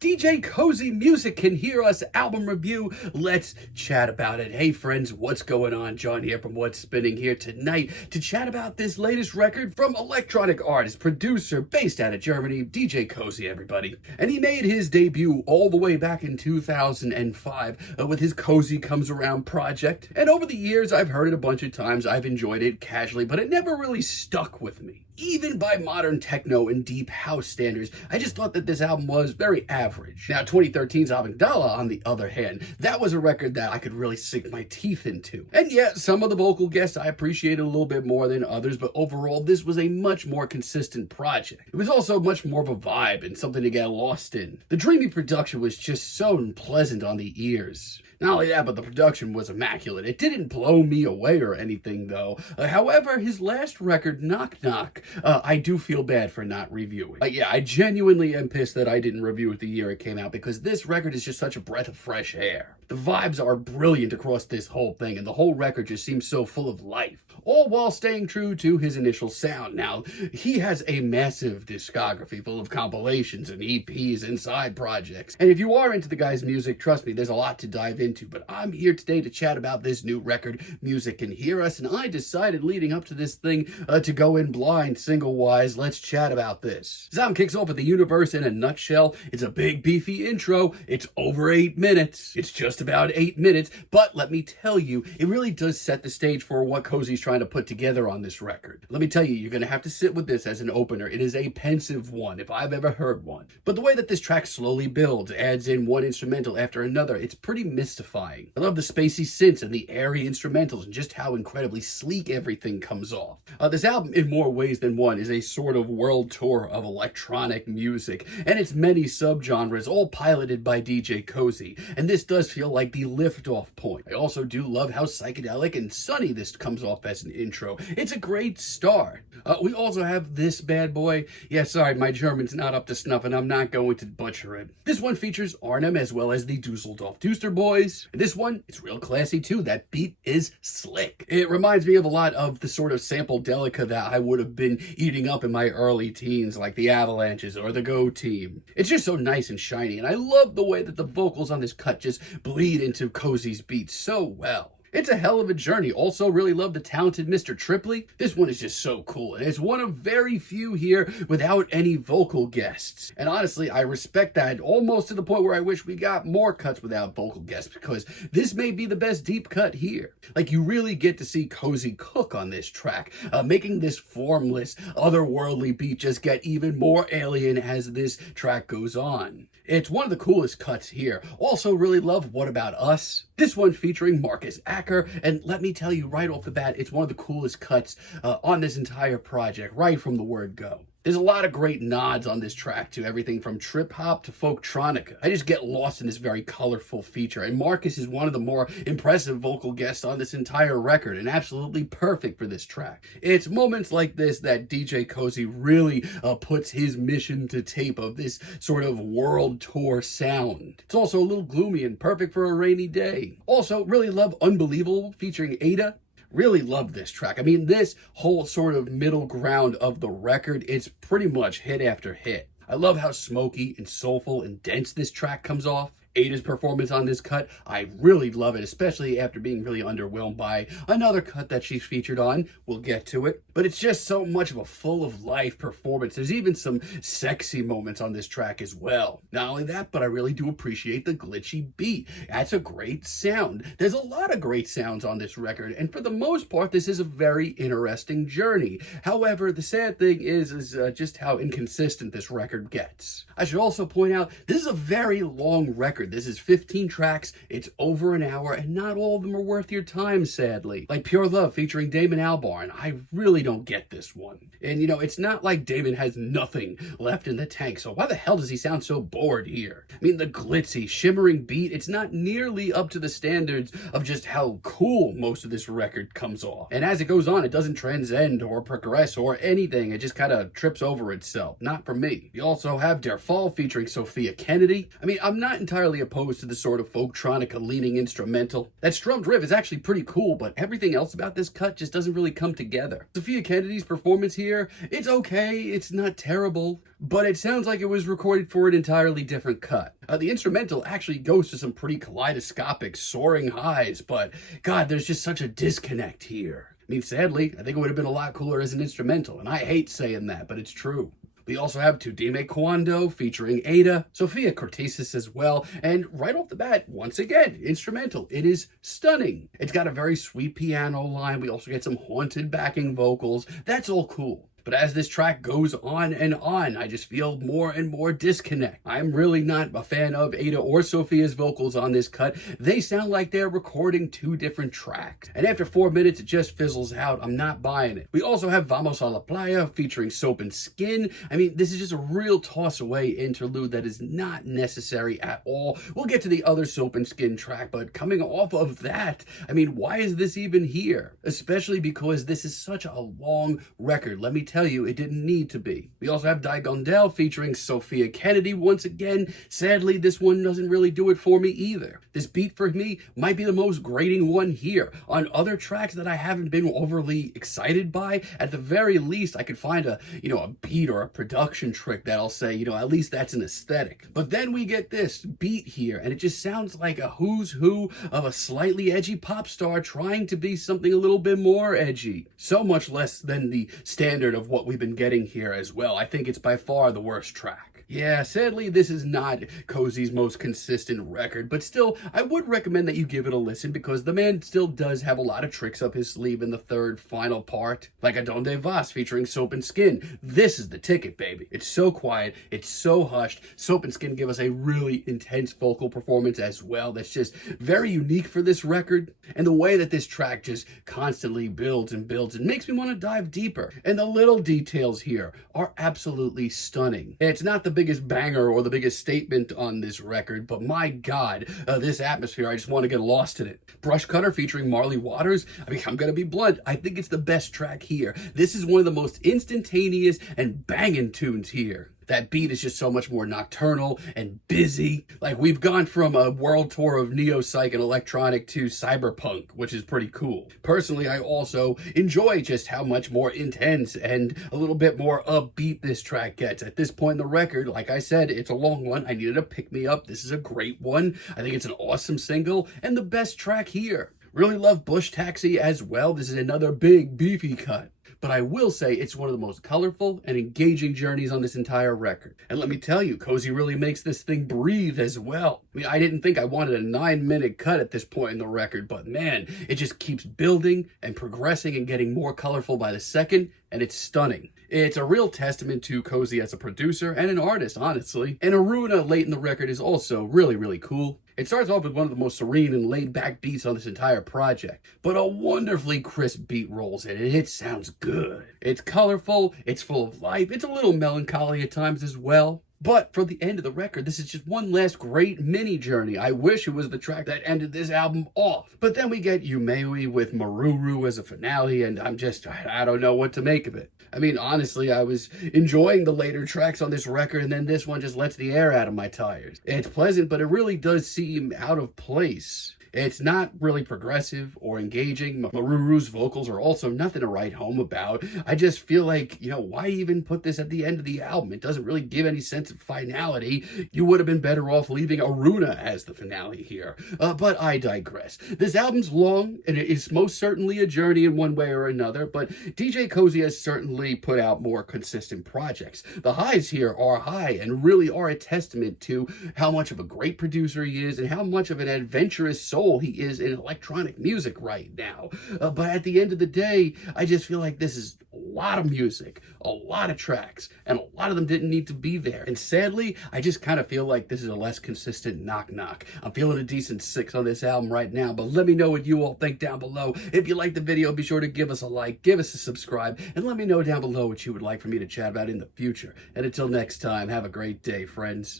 DJ Koze Music Can Hear Us album review. Let's chat about it. Hey friends, what's going on? John here from What's Spinning here tonight to chat about this latest record from electronic artist, producer, based out of Germany, DJ Koze, everybody. And he made his debut all the way back in 2005 with his Koze Comes Around project. And over the years, I've heard it a bunch of times. I've enjoyed it casually, but it never really stuck with me. Even by modern techno and deep house standards, I just thought that this album was very average. Now, 2013's Abendala, on the other hand, that was a record that I could really sink my teeth into. And yeah, some of the vocal guests I appreciated a little bit more than others, but overall, this was a much more consistent project. It was also much more of a vibe and something to get lost in. The dreamy production was just so pleasant on the ears. Not only that, but the production was immaculate. It didn't blow me away or anything, though. However, his last record, Knock Knock, I do feel bad for not reviewing. Yeah, I genuinely am pissed that I didn't review it the year it came out, because this record is just such a breath of fresh air. The vibes are brilliant across this whole thing, and the whole record just seems so full of life, all while staying true to his initial sound. Now, he has a massive discography full of compilations and EPs and side projects, and if you are into the guy's music, trust me, there's a lot to dive into, but I'm here today to chat about this new record, Music Can Hear Us, and I decided leading up to this thing to go in blind, single-wise. Let's chat about this. This album kicks off with the universe in a nutshell. It's a big, beefy intro. It's over 8 minutes. It's just about 8 minutes, but let me tell you, it really does set the stage for what Koze's trying to put together on this record. Let me tell you, you're going to have to sit with this as an opener. It is a pensive one, if I've ever heard one. But the way that this track slowly builds, adds in one instrumental after another, it's pretty mystifying. I love the spacey synths and the airy instrumentals and just how incredibly sleek everything comes off. This album, in more ways than one, is a sort of world tour of electronic music and its many subgenres, all piloted by DJ Koze. And this does feel like the lift-off point. I also do love how psychedelic and sunny this comes off as an intro. It's a great start. We also have this bad boy. Yeah, sorry, my German's not up to snuff and I'm not going to butcher it. This one features Arnhem as well as the Dusseldorf Duster Boys. And this one, it's real classy too. That beat is slick. It reminds me of a lot of the sort of sample delica that I would have been eating up in my early teens, like the Avalanches or the Go Team. It's just so nice and shiny, and I love the way that the vocals on this cut just bleed into Koze's beats so well. It's a hell of a journey. Also really love the talented Mr. Tripley. This one is just so cool, and it's one of very few here without any vocal guests. And honestly, I respect that almost to the point where I wish we got more cuts without vocal guests, because this may be the best deep cut here. Like, you really get to see Koze cook on this track, making this formless, otherworldly beat just get even more alien as this track goes on. It's one of the coolest cuts here. Also really love What About Us? This one featuring Marcus Acker, and let me tell you right off the bat, it's one of the coolest cuts on this entire project, right from the word go. There's a lot of great nods on this track to everything from trip hop to folktronica. I just get lost in this very colorful feature, and Marcus is one of the more impressive vocal guests on this entire record and absolutely perfect for this track. It's moments like this that DJ Koze really puts his mission to tape of this sort of world tour sound. It's also a little gloomy and perfect for a rainy day. Also, really love Unbelievable featuring Ada. Really love this track. I mean, this whole sort of middle ground of the record, it's pretty much hit after hit. I love how smoky and soulful and dense this track comes off. Ada's performance on this cut, I really love it, especially after being really underwhelmed by another cut that she's featured on. We'll get to it. But it's just so much of a full-of-life performance. There's even some sexy moments on this track as well. Not only that, but I really do appreciate the glitchy beat. That's a great sound. There's a lot of great sounds on this record, and for the most part, this is a very interesting journey. However, the sad thing is just how inconsistent this record gets. I should also point out, this is a very long record. This is 15 tracks, it's over an hour, and not all of them are worth your time, sadly. Like Pure Love featuring Damon Albarn, I really don't get this one. And you know, it's not like Damon has nothing left in the tank, so why the hell does he sound so bored here? I mean, the glitzy, shimmering beat, it's not nearly up to the standards of just how cool most of this record comes off. And as it goes on, it doesn't transcend or progress or anything, it just kind of trips over itself. Not for me. You also have Der Fall featuring Sophia Kennedy. I mean, I'm not entirely entirely opposed to the sort of folktronica leaning instrumental. That strummed riff is actually pretty cool, but everything else about this cut just doesn't really come together. Sophia Kennedy's performance here, it's okay, it's not terrible, but it sounds like it was recorded for an entirely different cut. The instrumental actually goes to some pretty kaleidoscopic, soaring highs, but God, there's just such a disconnect here. I mean, sadly, I think it would have been a lot cooler as an instrumental, and I hate saying that, but it's true. We also have Tu Dime Quando featuring Ada, Sophia Cortesis as well, and right off the bat, once again, instrumental. It is stunning. It's got a very sweet piano line. We also get some haunted backing vocals. That's all cool. But as this track goes on and on, I just feel more and more disconnect. I'm really not a fan of Ada or Sophia's vocals on this cut. They sound like they're recording two different tracks. And after 4 minutes, it just fizzles out. I'm not buying it. We also have Vamos a la Playa featuring Soap and Skin. I mean, this is just a real toss-away interlude that is not necessary at all. We'll get to the other Soap and Skin track, but coming off of that, I mean, why is this even here? Especially because this is such a long record. Let me tell you, it didn't need to be. We also have Die Gondel featuring Sophia Kennedy once again. Sadly, this one doesn't really do it for me either. This beat for me might be the most grating one here. On other tracks that I haven't been overly excited by, at the very least, I could find a beat or a production trick that I'll say, at least that's an aesthetic. But then we get this beat here, and it just sounds like a who's who of a slightly edgy pop star trying to be something a little bit more edgy. So much less than the standard of what we've been getting here as well. I think it's by far the worst track. Yeah, sadly, this is not Koze's most consistent record, but still, I would recommend that you give it a listen because the man still does have a lot of tricks up his sleeve in the third final part, like a Dónde Vas featuring Soap and Skin. This is the ticket, baby. It's so quiet, it's so hushed. Soap and Skin give us a really intense vocal performance as well that's just very unique for this record, and the way that this track just constantly builds and builds and makes me want to dive deeper. And the little details here are absolutely stunning. It's not the biggest banger or the biggest statement on this record, but my God, this atmosphere, I just want to get lost in it. Brushcutter featuring Marley Waters, I mean, I'm going to be blunt, I think it's the best track here. This is one of the most instantaneous and banging tunes here. That beat is just so much more nocturnal and busy. Like, we've gone from a world tour of neo-psych and electronic to cyberpunk, which is pretty cool. Personally, I also enjoy just how much more intense and a little bit more upbeat this track gets. At this point in the record, like I said, it's a long one. I needed a pick-me-up. This is a great one. I think it's an awesome single and the best track here. Really love Buschtaxi as well. This is another big, beefy cut. But I will say it's one of the most colorful and engaging journeys on this entire record. And let me tell you, Koze really makes this thing breathe as well. I mean, I didn't think I wanted a 9-minute cut at this point in the record, but man, it just keeps building and progressing and getting more colorful by the second, and it's stunning. It's a real testament to Koze as a producer and an artist, honestly. And Aruna late in the record is also really, really cool. It starts off with one of the most serene and laid-back beats on this entire project, but a wonderfully crisp beat rolls in, and it sounds good. It's colorful, it's full of life, it's a little melancholy at times as well. But for the end of the record, this is just one last great mini journey. I wish it was the track that ended this album off. But then we get Yumewi with Maruru as a finale, and I don't know what to make of it. I mean, honestly, I was enjoying the later tracks on this record, and then this one just lets the air out of my tires. It's pleasant, but it really does seem out of place. It's not really progressive or engaging. Maruru's vocals are also nothing to write home about. I just feel like, why even put this at the end of the album? It doesn't really give any sense of finality. You would have been better off leaving Aruna as the finale here. But I digress. This album's long, and it is most certainly a journey in one way or another, but DJ Koze has certainly put out more consistent projects. The highs here are high and really are a testament to how much of a great producer he is and how much of an adventurous soul he is in electronic music right now. But at the end of the day, I just feel like this is a lot of music, a lot of tracks, and a lot of them didn't need to be there. And sadly, I just kind of feel like this is a less consistent knock-knock. I'm feeling a decent 6 on this album right now, but let me know what you all think down below. If you liked the video, be sure to give us a like, give us a subscribe, and let me know down below what you would like for me to chat about in the future. And until next time, have a great day, friends.